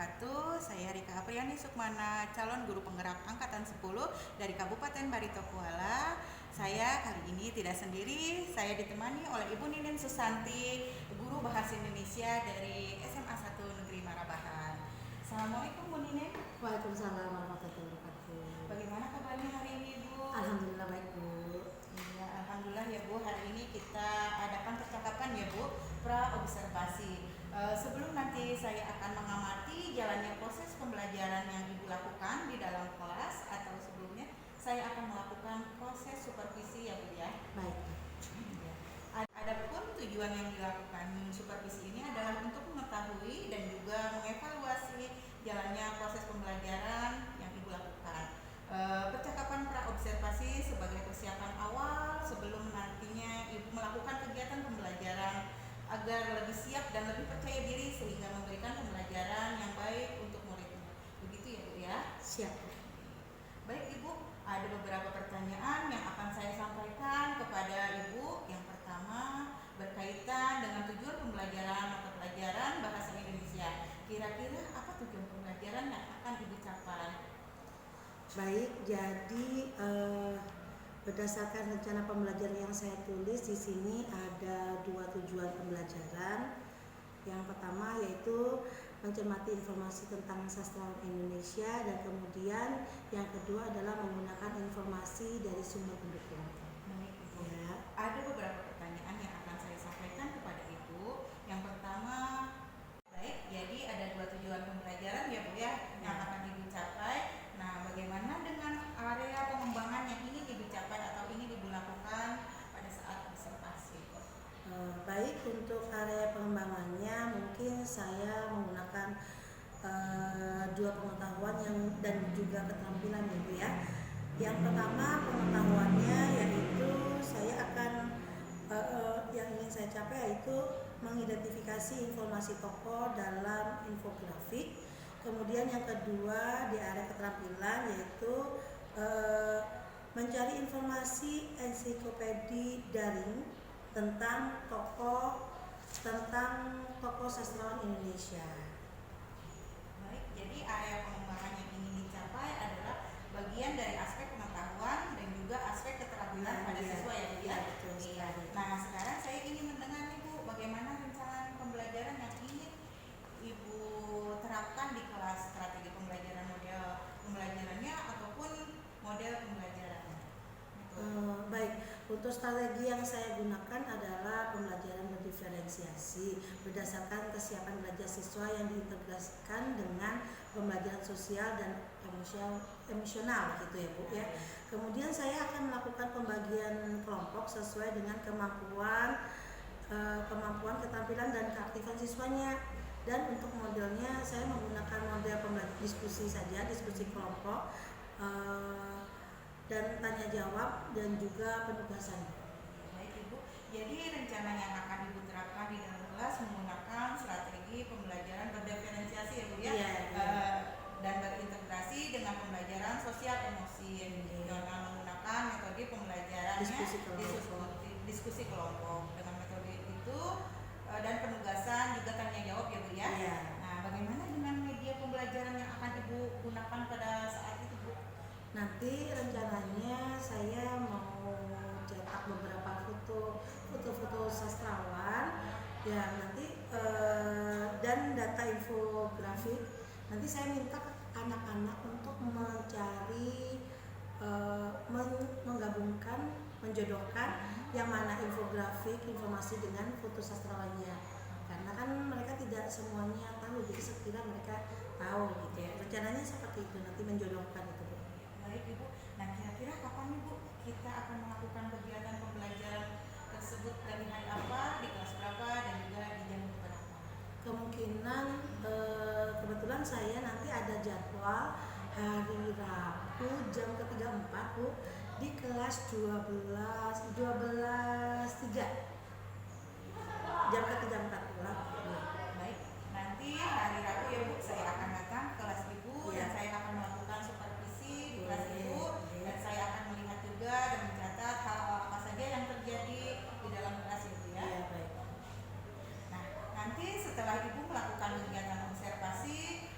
wabarakatuh. Saya Rika Apriani Sukmana, calon guru penggerak angkatan 10 dari Kabupaten Barito Kuala. Saya kali ini tidak sendiri, saya ditemani oleh Ibu Ninin Susanti, guru bahasa Indonesia dari SMA 1 Negeri Marabahan. Assalamualaikum Bu Ninin. Waalaikumsalam warahmatullahi wabarakatuh. Bagaimana kabarnya hari ini Bu? Alhamdulillah baik Bu. Iya, alhamdulillah ya Bu. Hari ini kita adakan percakapan ya Bu, pra-observasi. Sebelum nanti saya akan mengamati jalannya proses pembelajaran yang Ibu lakukan di dalam kelas atau sebelumnya, saya akan melakukan proses supervisi ya Bu ya. Baik. Adapun tujuan yang dilakukan supervisi ini adalah untuk mengetahui dan juga mengevaluasi jalannya proses pembelajaran yang Ibu lakukan. Percakapan pra-observasi sebagai persiapan awal sebelum nantinya Ibu melakukan kegiatan pembelajaran agar lebih siap dan lebih percaya diri sehingga memberikan pembelajaran yang baik untuk muridnya. Begitu ya Bu ya? Siap. Baik Ibu, ada beberapa pertanyaan yang akan saya sampaikan kepada Ibu. Yang pertama berkaitan dengan tujuan pembelajaran mata pelajaran bahasa Indonesia. Kira-kira apa tujuan pembelajaran yang akan Ibu capai? Baik, jadi berdasarkan rencana pembelajaran yang saya tulis di sini ada dua tujuan pembelajaran. Yang pertama yaitu mencermati informasi tentang sastrawan Indonesia, dan kemudian yang kedua adalah menggunakan informasi dari sumber pendukung. Ya. Ada beberapa pertanyaan yang akan saya sampaikan kepada Ibu. Yang pertama, baik, jadi ada dua tujuan pembelajaran ya Bu ya yang akan Ibu capai. Nah, bagaimana dengan area pengembangan yang ingin Ibu capai atau ingin Ibu lakukan pada saat observasi? Baik, untuk area pengembangannya mungkin saya menggunakan dua pengetahuan dan juga keterampilan gitu ya. Yang pertama pengetahuannya yaitu saya akan yang ingin saya capai yaitu mengidentifikasi informasi tokoh dalam infografik. Kemudian yang kedua di area keterampilan yaitu mencari informasi ensiklopedia daring tentang tokoh sastrawan Indonesia. Baik, jadi area pengembangan yang ingin dicapai adalah bagian dari aspek pengetahuan dan juga aspek keterampilan pada siswa ya Bu ya. Iya. Nah, sekarang saya ingin mendengar Ibu bagaimana rencana pembelajaran yang ingin Ibu terapkan di kelas, strategi pembelajaran, model pembelajarannya ataupun model pembelajarannya. Baik, untuk strategi yang saya gunakan adalah pembelajaran berdiferensiasi berdasarkan kesiapan belajar siswa yang diintegrasikan dengan pembelajaran sosial dan emosional gitu ya Bu ya. Kemudian saya akan melakukan pembagian kelompok sesuai dengan kemampuan, keterampilan dan keaktifan siswanya. Dan untuk modelnya saya menggunakan model diskusi saja, diskusi kelompok, dan tanya jawab dan juga penugasan. Baik Ibu, jadi rencana yang akan Ibu terapkan di dalam kelas menggunakan strategi pembelajaran berdiferensiasi ya Bu ya, dan berintegrasi dengan pembelajaran sosial emosional menggunakan metode pembelajarannya diskusi kelompok dengan metode itu dan penugasan juga tanya jawab ya Bu ya. Nah, bagaimana dengan media pembelajaran yang akan Ibu gunakan pada saat itu Bu? Nanti rencananya saya mau cetak beberapa foto sastrawan ya nanti, dan data infografik. Nanti saya minta anak-anak untuk mencari, menggabungkan, menjodohkan yang mana infografik informasi dengan foto sastrawannya, karena kan mereka tidak semuanya tahu, jadi sekiranya mereka tahu gitu ya. Rencananya seperti itu, nanti menjodohkan itu Bu. Baik Ibu, nah kira-kira kapan Ibu kita akan melakukan kegiatan pembelajaran tersebut, dari hari apa, di kelas berapa, dan juga di jam berapa? Kemungkinan kebetulan saya nanti ada jadwal hari Rabu jam ke-3-4 Bu di kelas 12.3 jam ke-3-4 pula. Baik, nanti hari Rabu ya Bu saya akan datang ke kelas Ibu dan saya akan melakukan supervisi di kelas Ibu dan saya akan melihat juga dan mencatat hal apa saja yang terjadi di dalam kelas Ibu ya. Nah, nanti setelah Ibu melakukan kegiatan observasi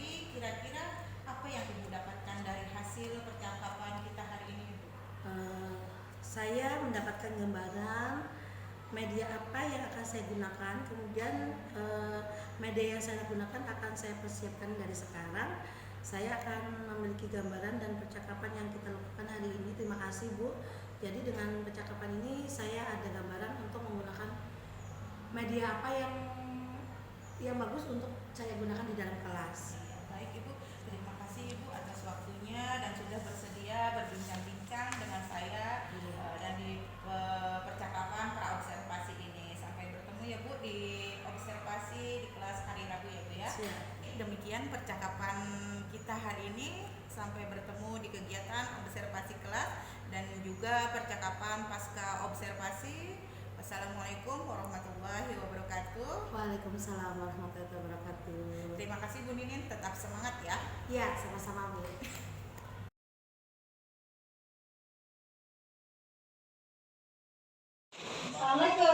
sendiri kira-kira apa yang Ibu dapatkan dari hasil percakapan kita hari ini, Ibu? Saya mendapatkan gambaran media apa yang akan saya gunakan, kemudian media yang saya gunakan akan saya persiapkan dari sekarang. Saya akan memiliki gambaran dan percakapan yang kita lakukan hari ini. Terima kasih, Bu. Jadi dengan percakapan ini saya ada gambaran untuk menggunakan media apa yang bagus untuk saya gunakan di dalam kelas. Baik Ibu, terima kasih Ibu atas waktunya dan sudah bersedia berbincang-bincang dengan saya dan di percakapan praobservasi ini. Sampai bertemu ya Bu di observasi di kelas hari Rabu ya Bu ya. Siap. Demikian percakapan kita hari ini. Sampai bertemu di kegiatan observasi kelas dan juga percakapan pasca observasi. Wassalamualaikum warahmatullahi wabarakatuh. Waalaikumsalam warahmatullahi wabarakatuh. Terima kasih Bu Ninin, tetap semangat ya. Ya, sama-sama Bu. Assalamualaikum.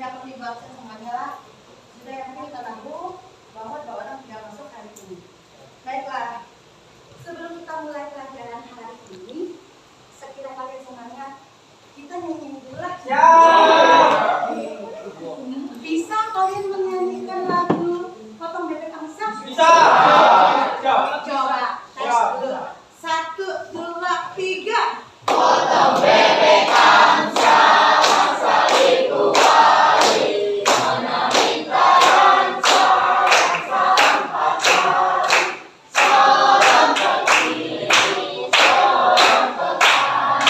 Tidak perlu dibahas semuanya lah. Sudah yang penting kita tahu bahwa 2 orang tidak masuk hari ini. Baiklah, sebelum kita mulai pelajaran hari ini, sekiranya kalian semangat, kita nyanyi dulu lah. Ya. Bisa kalian menyanyikan lagu Potong Bebek Angsa? Bisa. Coba tes dulu. 1, 2, 3. Potong bebek angsa, saliku wali, menamita ranca, empat kali, sorong ke kiri, sorong ke kanan,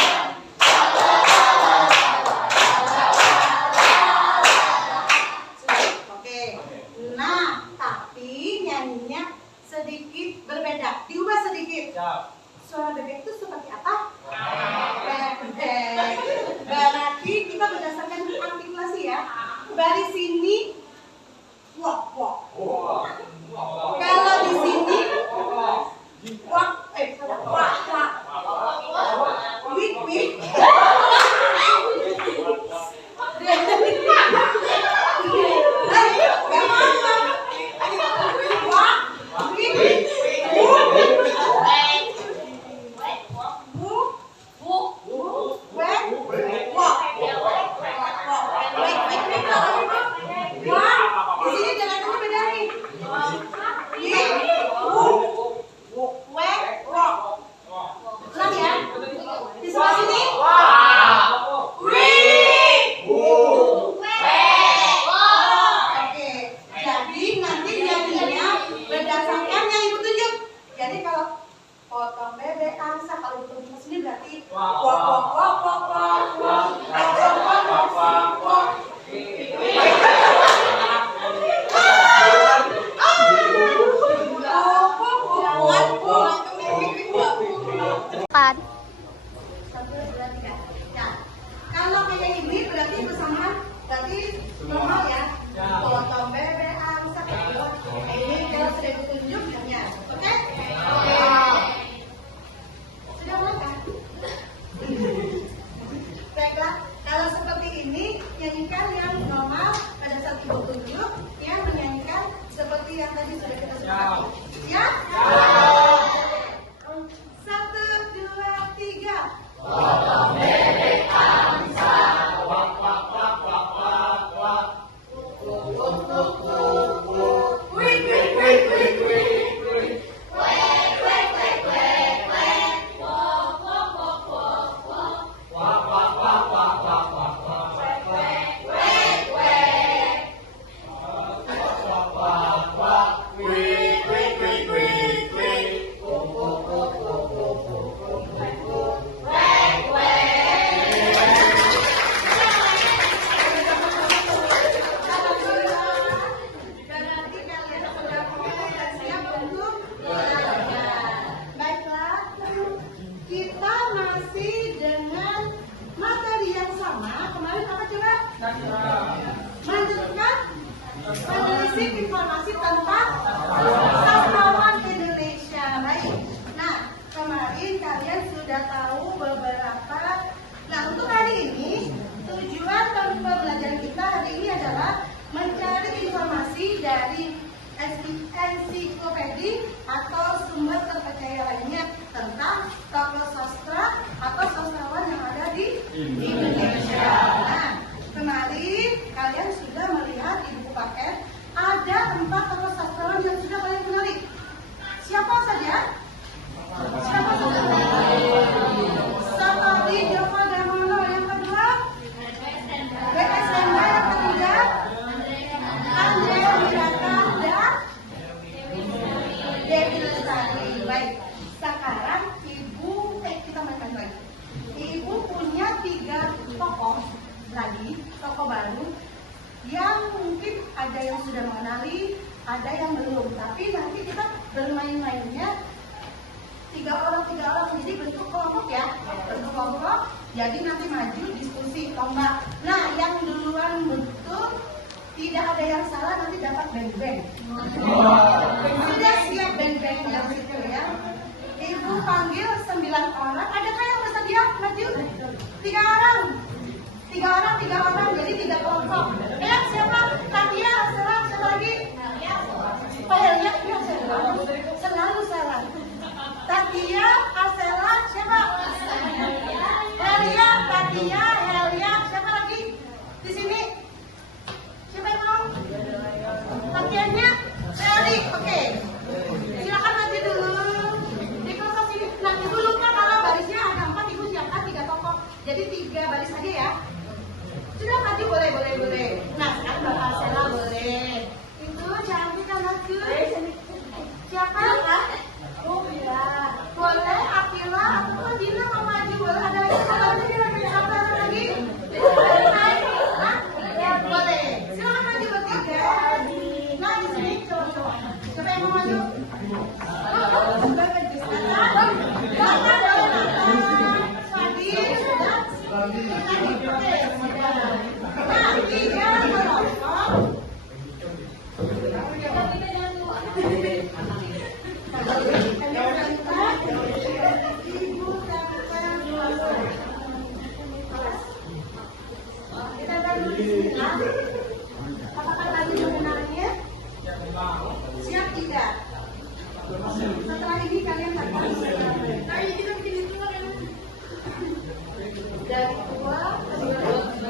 Oke, nah tapi nyanyinya sedikit berbeda, diubah sedikit. Suara bebek itu seperti apa? Bebek. Berarti kita berdasarkan artikulasi ya. Dari sini wok wok. Kalau di sini wak wak wak. Wik wik. Kalau kayak ini berarti bersamaan, berarti normal ya. Potong bebek angsa kayak gitu. Ini kalau sudah ditunjuk hanya, oke? Sudah mulai kan? Baiklah, kalau seperti ini nyanyikan yang normal pada saat ibu tunjuk, yang menyanyikan seperti yang tadi sudah kita sepakati. Ya? 1, 2, 3. Potong bebek angsa, wak wak wak wak wak wak. masih dengan materi yang sama. Kemarin apa coba? Melanjutkan menelisik informasi tentang sastrawan Indonesia. Baik. Nah, kemarin kalian sudah tahu beberapa. Nah, untuk hari ini tujuan pembelajaran kita hari ini adalah mencari informasi dari ensiklopedia atau sumber terpercaya lainnya tentang tokoh sastra atau sastrawan yang ada di Indonesia. Nah, kemarin kalian sudah melihat di buku paket ada 4 tokoh sastrawan yang sudah kalian kenali. Siapa saja? Siapa saja? Seperti Djoko Damono yang kedua, B.S. Lenda yang ketiga, Andrea Wirata dan Dewi Lestari. Baik, sekarang kita main-main lagi. Ibu punya 3 tokoh lagi, tokoh baru yang mungkin ada yang sudah mengenali, ada yang belum. Tapi nanti kita bermain-mainnya 3 orang, jadi bentuk kelompok ya, bentuk kelompok. Jadi nanti maju diskusi lomba. Nah, yang duluan betul tidak ada yang salah, nanti dapat beng-beng. Sudah siap beng-beng yang situ ya. Ibu panggil 9 orang. Adakah yang bersedia maju? 3 orang. 3 orang, jadi 3 kelompok. Siapa? Tatia, Sarah, siapa lagi? Helia, selalu salah. Tatia, Asela, siapa? Helia, Tatia, Helia, siapa lagi? Di sini? Siapa yang mau? Tatianya? Heli, oke. Silakan maju dulu. Di kelompok sini. Nah, ibu lupa kalau barisnya ada 4, ibu siapkan 3 tokoh. Jadi 3 baris aja ya. Sudah maju, boleh. Nah, sekarang Bapak Asela boleh. Itu cantik kan bagus. Siapa? Oh iya. Boleh Akila atau Dina mau maju. Boleh ada lagi siapa lagi? Boleh. Silakan maju bertiga. Nah, di sini coba. Siapa yang mau maju? Apakah tadi menggunakannya? Siap tidak? Setelah ini kalian akan kita bikin itu kan? Dari 2 sebentar.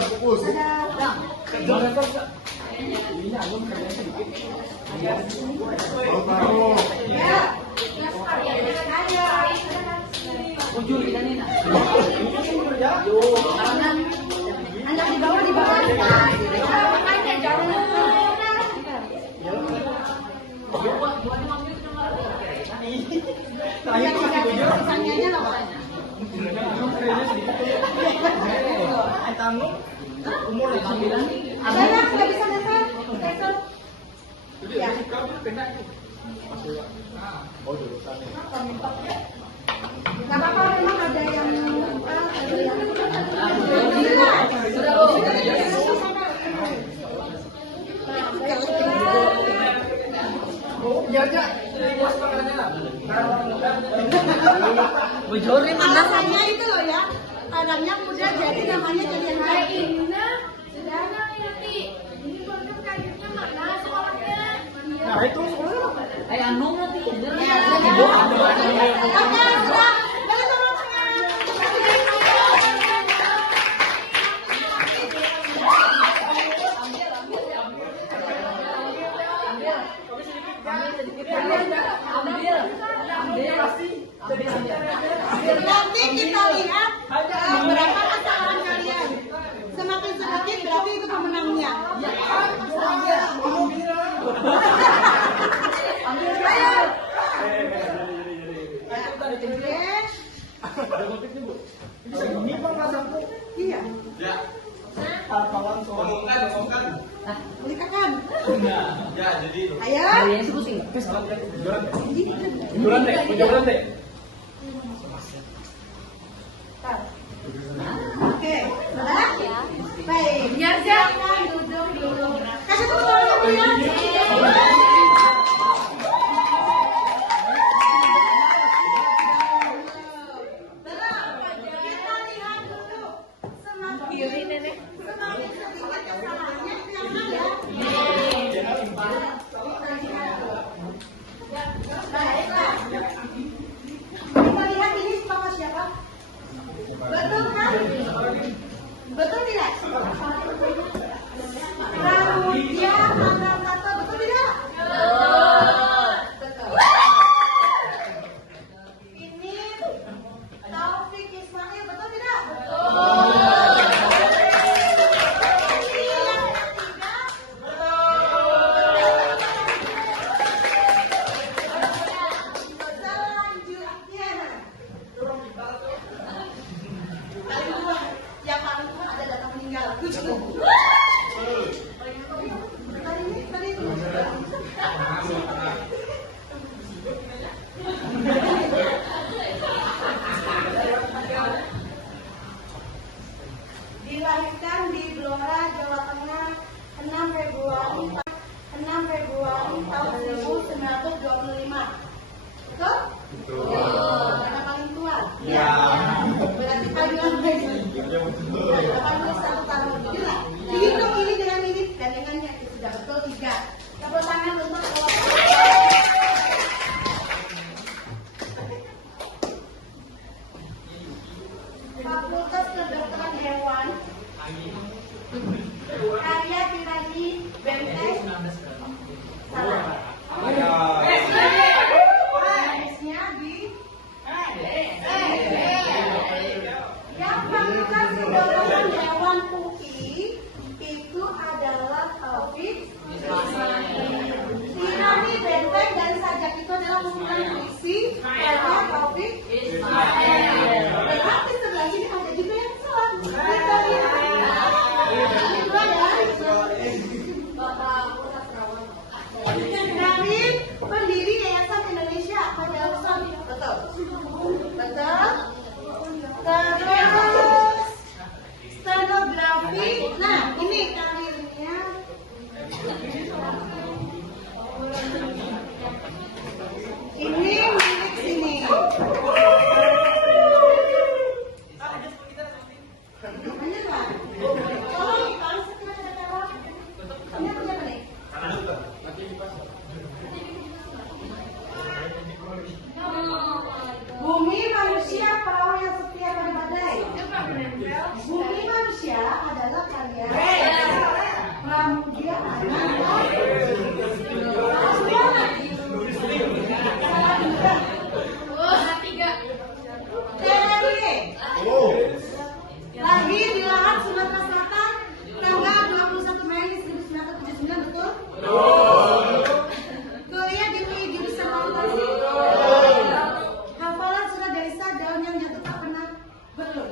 Pupus. Anda di bawah. Ada yang nggak bisa dasar? Ya. Nggak apa-apa, memang ada yang Rasanya itu loh ya, orangnya muda jadi namanya jadi yang baik. Nah itu anu nanti Nanti kita lihat berapa kesalahan kalian. Semakin sedikit berarti itu pemenangnya. Ayo. ini pasangku. Iya. Ya. Kawan soal. Ngomongkan. Berikan. Ya, jadi. Ayo. Jualan deh. Oke, udah? Baik. Biar jangan duduk dulu. Kasih tepuk tangan ya. Kita lihat dulu. Semakin sedikit kesalahannya yang ada. Baiklah. Kita lihat ini sama siapa? Betul kan? Betul tidak? Ramudia Anantato, betul tidak? Betul. Ini Taufik Ismail, betul tidak? Ini yang ketiga. Selanjutnya. Yang paling tua ada data meninggal. Tadi itu. Dilahirkan di Blora, Jawa Tengah 6 Februari tahun 1925. Betul? Yang paling tua? Ya. Berarti panggilan baik. 81 tahun. Inilah. Dihitung ini dengan ini gandengannya itu sudah betul 3. Tepuk tangan untuk Fakultas Kedokteran Hewan. Karya Tirani Benteng. Salah. S-nya di yang Fakultas Kedokteran Hewan UI itu adalah Taufik Tirani Benteng dan Sajak itu adalah kumpulan puisi karya Taufik berarti sebelah sini ada juga yang salah. Kita lihat. Kedua ya. Dari pendiri Yayasan Indonesia Penjauhan. Betul. Betul. Terus stenografi. Nah, ini karirnya. Ini milik sini. Bener nggak? Tolong, kalau sekiranya ada kalau ini punya apa nih? Bumi manusia perahu yang setia pada badai. Bumi manusia adalah karya Pramudia lahir di Lahat, Sumatera Selatan, tanggal 21 Mei 1979, betul? Kuliah di UI jurusan akuntansi. Hafalan surat Daisa, daun yang jatuh tak pernah belum.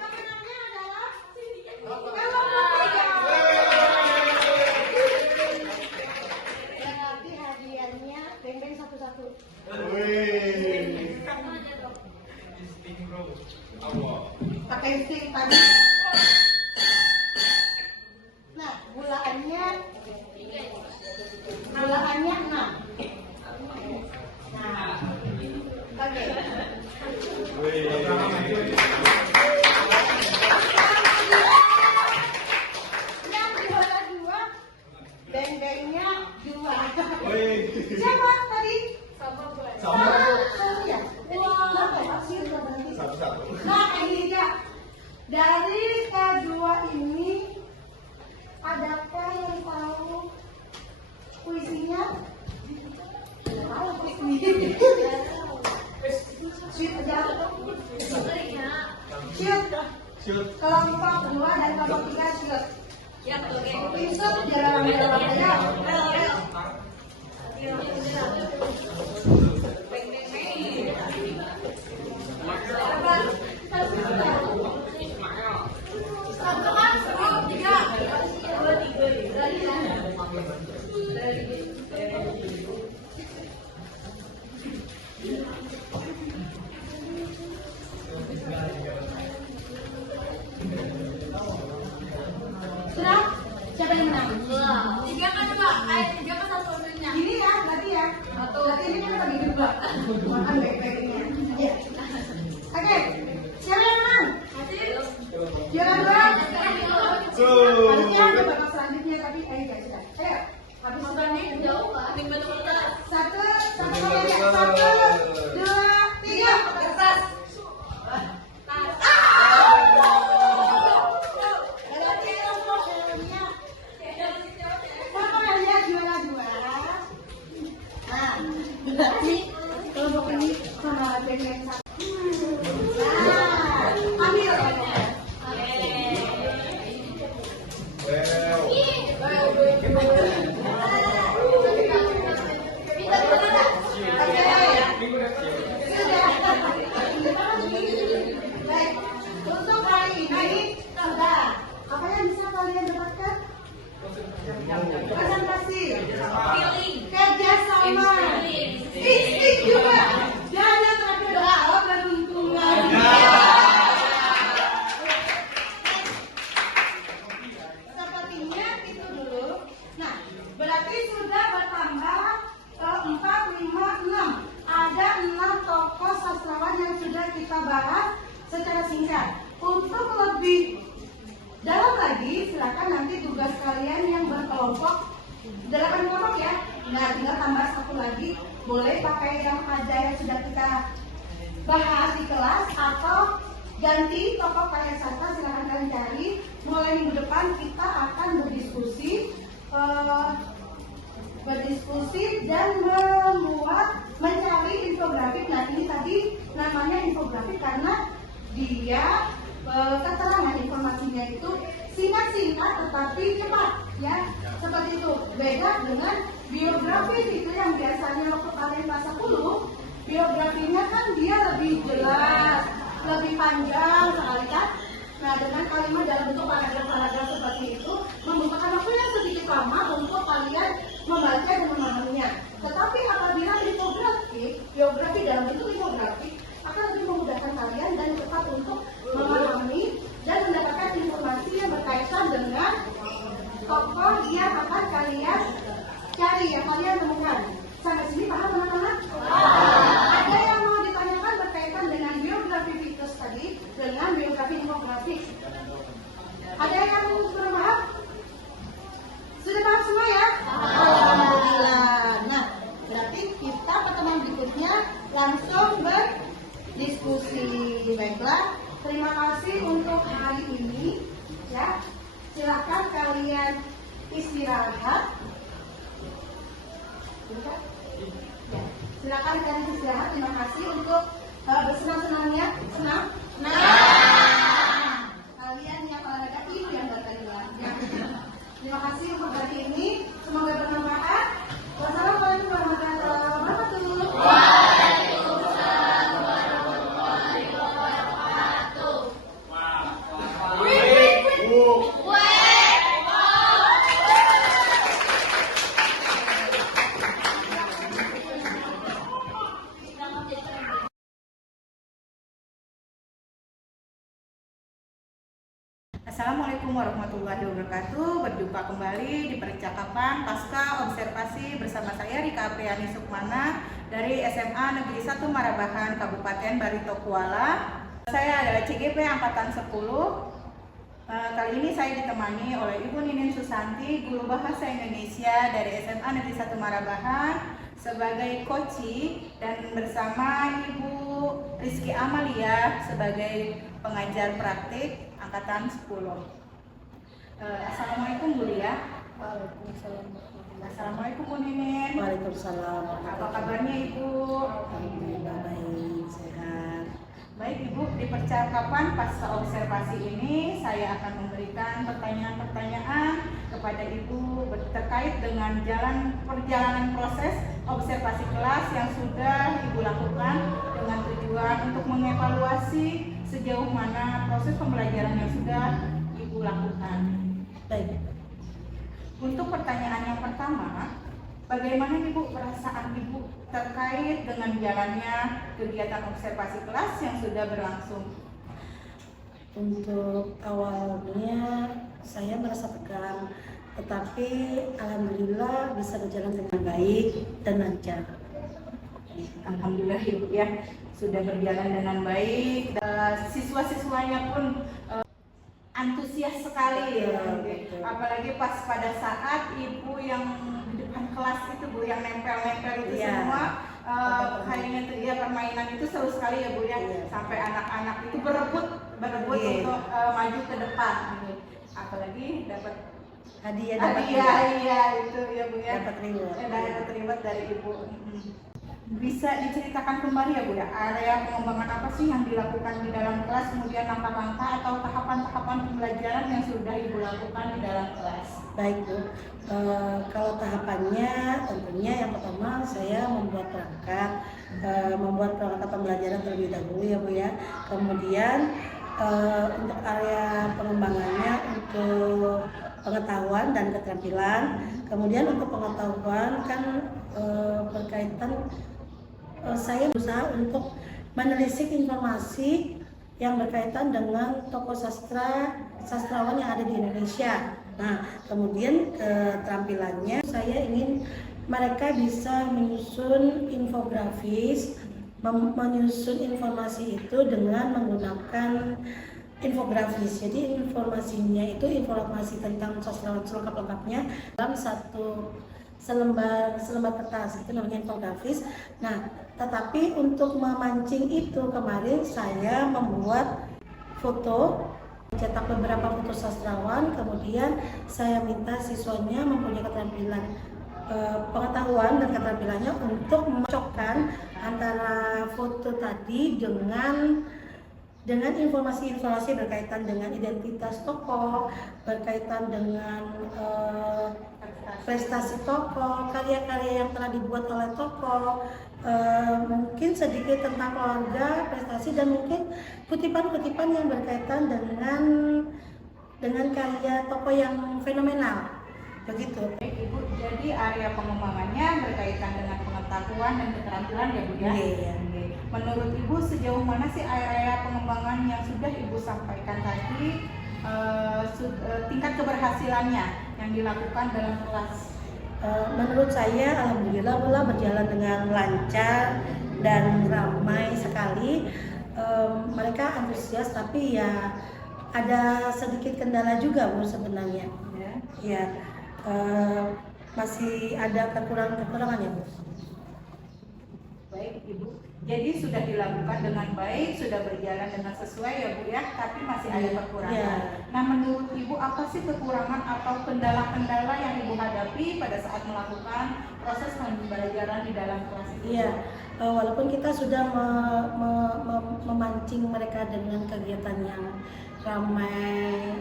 Pemenangnya adalah berarti hadiahnya beng-beng satu-satu. Pakai stick tadi. Nah, gulaannya 6. Shoot. Kelompok 2 dan kelompok 3 shoot. Shoot jalan ya. Sudah? Siapa yang menang? 3 kan 2, 3 kan 1 satunya. Ini ya, berarti ya. Berarti ini kan bagi dua. Makan baik-baiknya. Iya. Oke. Siapa yang menang? Juara 2. Harusnya ada babak selanjutnya tapi ya sudah. Ayo. Habis Ini jauh kan? Ini betul-betul. satu, satu, 2, 3. Kertas. Berarti kelompok ini sama ada yang satu. Nah, ambil. Baik, untuk kali ini sudah. Apa yang bisa kalian dapatkan? Presentasi, kerjasama, insting juga, dan yang terakhir adalah peruntungan. Sepertinya itu dulu. Nah, berarti sudah bertambah 4, 5, 6. Ada 6 tokoh sastrawan yang sudah kita bahas secara singkat. Untuk lebih dalam lagi, silakan nanti tugas kalian yang berkelompok 8 kelompok ya. Nah, tinggal tambah 1 lagi. Boleh pakai yang ada yang sudah kita bahas di kelas atau ganti tokoh kayak sastra, silakan kalian cari. Mulai minggu depan kita akan berdiskusi dan mencari infografik. Nah, ini tadi namanya infografik karena dia keterangan informasinya itu singkat-singkat tetapi cepat ya, seperti itu. Beda dengan biografi itu yang biasanya waktu kalian kelas 10, biografinya kan dia lebih jelas, lebih panjang sekali kan. Nah, dengan kalimat dalam bentuk paragraf-paragraf seperti itu membutuhkan waktu yang sedikit lama untuk kalian membaca dan memahaminya. Tetapi apabila biografi dalam bentuk infografik akan lebih memudahkan kalian dan cepat untuk memahami dan mendapatkan informasi yang berkaitan dengan tokoh yang akan kalian cari, yang kalian temukan. Sampai sini paham teman-teman? Ada yang mau ditanyakan berkaitan dengan biografi Vitus tadi dengan biografi infografik? Ada yang belum paham? Sudah paham semua ya? Alhamdulillah. Nah, berarti kita pertemuan berikutnya langsung berdiskusi. Baiklah, terima kasih untuk hari ini. Ya, silakan kalian istirahat. Ya, silakan kalian istirahat. Terima kasih untuk bersenang-senangnya. Senang? Nah, kalian yang olahraga itu yang berkaitan. Ya. Terima kasih untuk hari ini. Semoga bermanfaat. Wassalamualaikum warahmatullahi wabarakatuh. Waalaikumsalam warahmatullahi wabarakatuh. Assalamualaikum warahmatullahi wabarakatuh. Berjumpa kembali di percakapan pasca observasi bersama saya Rika Apriani Sukmana dari SMA Negeri 1 Marabahan, Kabupaten Barito Kuala. Saya adalah CGP Angkatan 10. Kali ini saya ditemani oleh Ibu Ninin Susanti, Guru Bahasa Indonesia dari SMA Negeri 1 Marabahan sebagai coach, dan bersama Ibu Rizky Amalia sebagai pengajar praktik Angkatan 10. Assalamualaikum Bu Lia. Waalaikumsalam. Assalamualaikum Bu Ninin. Waalaikumsalam. Apa kabarnya Ibu? Alhamdulillah baik, sehat. Baik Baik Ibu, di percakapan pasca observasi ini saya akan memberikan pertanyaan-pertanyaan kepada Ibu terkait dengan perjalanan proses observasi kelas yang sudah Ibu lakukan dengan tujuan untuk mengevaluasi sejauh mana proses pembelajaran yang sudah Ibu lakukan. Baik. Untuk pertanyaan yang pertama, bagaimana Ibu perasaan Ibu terkait dengan jalannya kegiatan observasi kelas yang sudah berlangsung? Untuk awalnya saya merasa tegang, tetapi alhamdulillah bisa berjalan dengan baik dan lancar. Alhamdulillah Ibu ya, sudah berjalan dengan baik. Siswa-siswanya pun antusias sekali ya. Betul. Apalagi pas pada saat Ibu yang di depan kelas itu Bu, yang nempel-nempel itu Iya. semua kayaknya tuh ya, permainan itu seru sekali ya Bu ya. Iya. Sampai anak-anak itu berebut Iya. untuk maju ke depan gitu. Apalagi dapat Hadiah iya itu ya Bu ya. dapat reward. Dapat reward dari Ibu. Bisa diceritakan kembali ya Bu ya, area pengembangan apa sih yang dilakukan di dalam kelas, kemudian langkah-langkah atau tahapan-tahapan pembelajaran yang sudah Ibu lakukan di dalam kelas? Baik Bu, kalau tahapannya tentunya yang pertama saya membuat perangkat pembelajaran terlebih dahulu ya Bu ya. Kemudian untuk area pengembangannya untuk pengetahuan dan keterampilan. Kemudian untuk pengetahuan kan berkaitan saya berusaha untuk menelisik informasi yang berkaitan dengan tokoh sastrawan yang ada di Indonesia. Nah, kemudian keterampilannya saya ingin mereka bisa menyusun infografis, menyusun informasi itu dengan menggunakan infografis. Jadi informasinya itu informasi tentang sastrawan selengkap-lengkapnya dalam satu selembar kertas, itu namanya infografis. Nah, tetapi untuk memancing itu kemarin saya membuat foto, cetak beberapa foto sastrawan, kemudian saya minta siswanya mempunyai keterampilan pengetahuan dan keterampilannya untuk mencocokkan antara foto tadi dengan informasi-informasi berkaitan dengan identitas tokoh, berkaitan dengan prestasi tokoh, karya-karya yang telah dibuat oleh tokoh, mungkin sedikit tentang keluarga, prestasi, dan mungkin kutipan-kutipan yang berkaitan dengan karya tokoh yang fenomenal. Begitu. Baik Ibu, jadi area pengembangannya berkaitan dengan pengetahuan dan keterampilan ya Bu ya? Iya. Menurut Ibu sejauh mana sih area pengembangan yang sudah Ibu sampaikan tadi, tingkat keberhasilannya yang dilakukan dalam kelas? Menurut saya alhamdulillah berjalan dengan lancar dan ramai sekali. Mereka antusias, tapi ya ada sedikit kendala juga Bu sebenarnya. Ya, masih ada kekurangan ya Bu. Baik Ibu, jadi sudah dilakukan dengan baik, sudah berjalan dengan sesuai ya Bu ya, tapi masih ada kekurangan. Iya. Nah, menurut Ibu apa sih kekurangan atau kendala-kendala yang Ibu hadapi pada saat melakukan proses pembelajaran di dalam kelas itu? Iya, walaupun kita sudah memancing mereka dengan kegiatan yang ramai,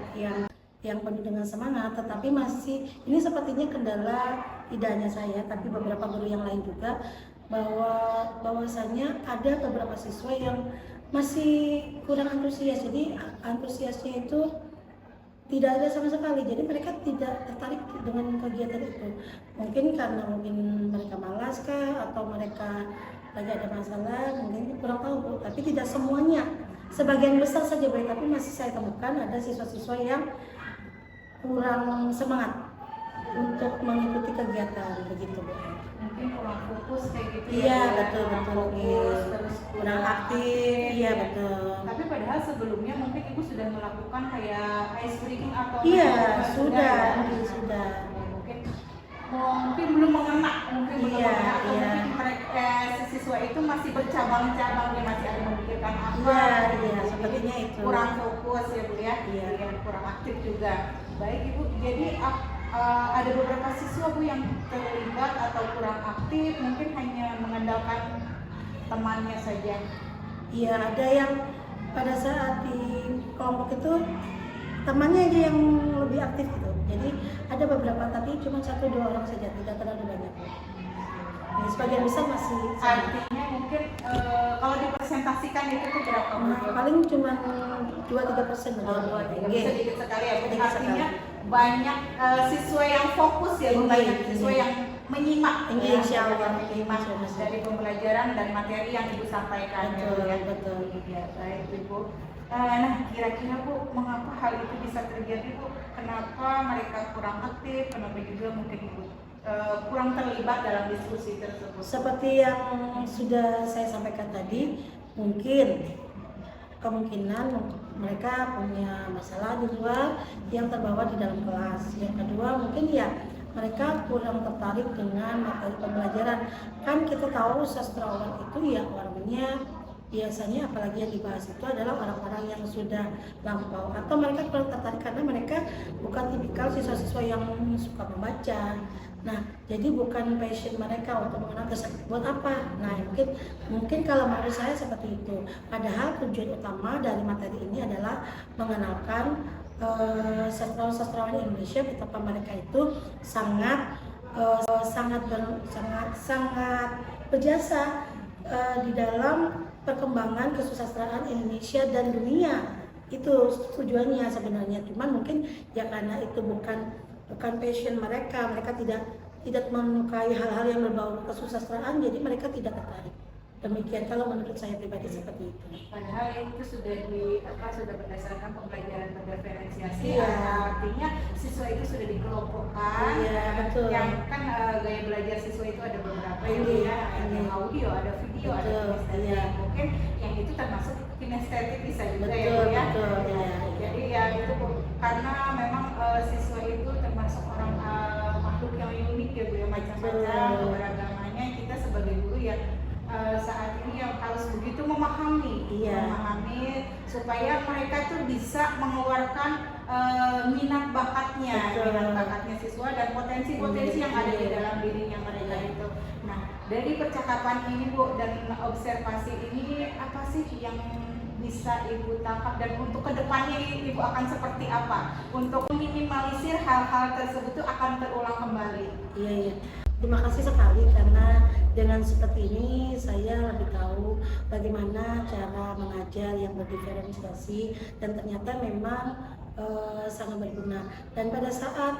yang penuh dengan semangat, tetapi masih ini sepertinya kendala tidak hanya saya, tapi beberapa guru yang lain juga, bahwasanya ada beberapa siswa yang masih kurang antusias. Jadi antusiasnya itu tidak ada sama sekali, jadi mereka tidak tertarik dengan kegiatan itu. Mungkin karena mereka malas kah, atau mereka lagi ada masalah, mungkin kurang tahu, tapi tidak semuanya, sebagian besar saja baik. Tapi masih saya temukan ada siswa-siswa yang kurang semangat untuk mengikuti kegiatan begitu Bu. Mungkin kurang fokus kayak gitu. Iya, ya, betul, fokus, terus kurang aktif, iya betul. Tapi padahal sebelumnya mungkin Ibu sudah melakukan kayak ice breaking atau Iya, sudah. sudah. Mungkin belum mengena, mungkin belum Iya, mengena, atau iya. mungkin mereka siswa itu masih bercabang-cabang, dia masih ada memikirkan apa. Iya, sepertinya itu. Kurang fokus ya Bu ya. Iya. Kurang aktif juga. Baik Ibu, jadi ada beberapa siswa Bu yang terlibat atau kurang aktif, mungkin hanya mengandalkan temannya saja. Iya, pada saat di kelompok itu temannya aja yang lebih aktif gitu. Jadi ada beberapa tapi cuma 1-2 orang saja, tidak terlalu banyak. Nah, sebagian besar masih Artinya mungkin kalau dipresentasikan itu tuh berapa? paling cuma 2-3%. Sedikit sekali ya, Bu. Sedikit Artinya sekali. banyak siswa yang fokus ya, Bu. Banyak siswa yang menyimak, Ini insya Allah. menyimak dari pembelajaran dan materi yang Ibu sampaikan. Betul, ya. betul. Ya, baik Ibu. Nah, kira-kira Bu, mengapa hal itu bisa terjadi, Bu? Kenapa mereka kurang aktif? Kenapa juga mungkin Ibu kurang terlibat dalam diskusi tersebut? Seperti yang sudah saya sampaikan tadi, mungkin kemungkinan mereka punya masalah di luar yang terbawa di dalam kelas. Yang kedua mungkin ya mereka kurang tertarik dengan materi pembelajaran. Kan kita tahu sastrawan itu ya orangnya biasanya apalagi yang dibahas itu adalah orang-orang yang sudah lampau, atau mereka kurang tertarik karena mereka bukan tipikal siswa-siswa yang suka membaca. Nah, jadi bukan passion mereka untuk mengenal buat apa. Nah, mungkin kalau menurut saya seperti itu. Padahal tujuan utama dari materi ini adalah mengenalkan sastrawan-sastrawan Indonesia, betapa mereka itu sangat berjasa di dalam perkembangan kesusastraan Indonesia dan dunia. Itu tujuannya sebenarnya. Cuman mungkin ya karena itu bukan passion mereka tidak menyukai hal-hal yang berbau kesusastraan, jadi mereka tidak tertarik. Demikian kalau menurut saya pribadi seperti itu. Padahal itu sudah berdasarkan pembelajaran berdiferensiasi, Iya. Artinya siswa itu sudah dikelompokkan. Iya, betul. Yang kan gaya belajar siswa itu ada beberapa Iya, ada iya. audio, ada video, ada Betul, kinestetik. iya. Mungkin yang itu termasuk kinestetik bisa juga ya, Betul, Bu, ya. betul, Ya, iya. Jadi ya itu Bu, karena memang siswa itu termasuk orang makhluk yang unik ya, Bu, ya, macam-macam Betul. keberagamannya. Kita sebagai guru ya saat ini yang harus begitu memahami supaya mereka tuh bisa mengeluarkan minat bakatnya siswa dan potensi-potensi yang ada di dalam dirinya mereka itu. Nah, dari percakapan ini Bu dan observasi ini apa sih yang bisa Ibu tangkap, dan untuk kedepannya Ibu akan seperti apa untuk meminimalisir hal-hal tersebut itu akan terulang kembali? Iya. Terima kasih sekali karena dengan seperti ini saya lebih tahu bagaimana cara mengajar yang berdiferensiasi dan ternyata memang sangat berguna. Dan pada saat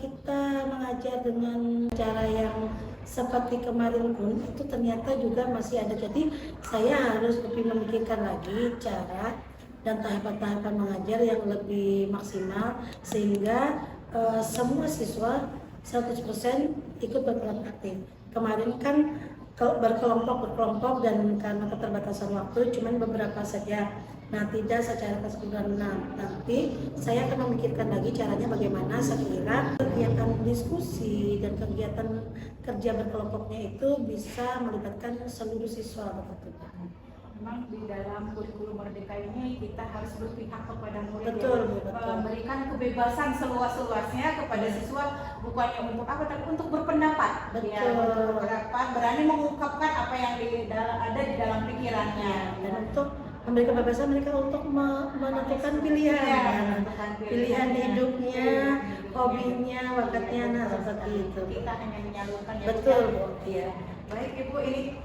kita mengajar dengan cara yang seperti kemarin pun itu ternyata juga masih ada. Jadi saya harus lebih memikirkan lagi cara dan tahapan-tahapan mengajar yang lebih maksimal sehingga semua siswa 100% ikut berperan aktif. Kemarin kan berkelompok dan karena keterbatasan waktu cuman beberapa saja. Nah, tidak secara keseluruhan. Nah, nanti saya akan memikirkan lagi caranya bagaimana sekira kegiatan diskusi dan kegiatan kerja berkelompoknya itu bisa melibatkan seluruh siswa betul. Memang di dalam kurikulum Merdeka ini kita harus berpihak kepada murid, Betul. memberikan kebebasan seluas-luasnya kepada siswa, bukannya untuk apa, tapi untuk berpendapat. Betul. Ya, untuk berpendapat, berani mengungkapkan apa yang ada di dalam pikirannya. Dan untuk memberi kebebasan mereka untuk menentukan pilihan hidupnya, hobinya, bakatnya, nah seperti itu. Kita hanya menyalurkan yang Betul, kita. Bu. Iya. Baik Ibu, ini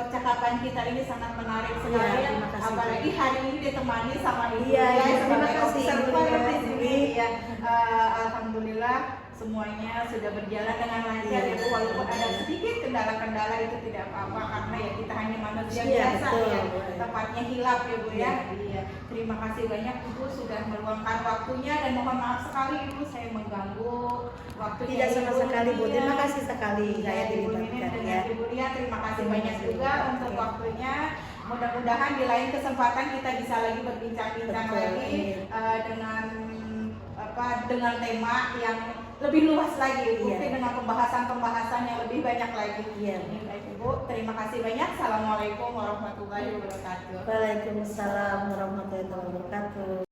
percakapan kita ini sangat menarik sekali Iya, ya. terima kasih. Apalagi hari ini ditemani sama Ibu. Iya, ya, terima sebagai kasih, observer Ibu. di sini ya. Alhamdulillah semuanya sudah berjalan dengan lancar Iya. ya Bu, walaupun ada sedikit kendala-kendala itu tidak apa-apa karena ya kita hanya manusia Iya, biasa betul, ya, Bu. tempatnya hilap ya Bu ya. Iya. Iya. Terima kasih banyak Ibu sudah meluangkan waktunya, dan mohon maaf sekali Ibu saya mengganggu waktunya. Tidak sama Ibu. sekali, Bu. Iya. Terima kasih sekali Iya, saya Ibu Nining dilibatkan dan ya. Ibu Lia, terima kasih Terima banyak kasih. juga untuk Oke. waktunya. Mudah-mudahan di lain kesempatan kita bisa lagi berbincang-bincang Betul, lagi amin. dengan tema yang lebih luas lagi, Iya. mungkin dengan pembahasan-pembahasan yang lebih banyak lagi. Iya. Baik Ibu, terima kasih banyak. Assalamualaikum warahmatullahi wabarakatuh. Waalaikumsalam warahmatullahi wabarakatuh.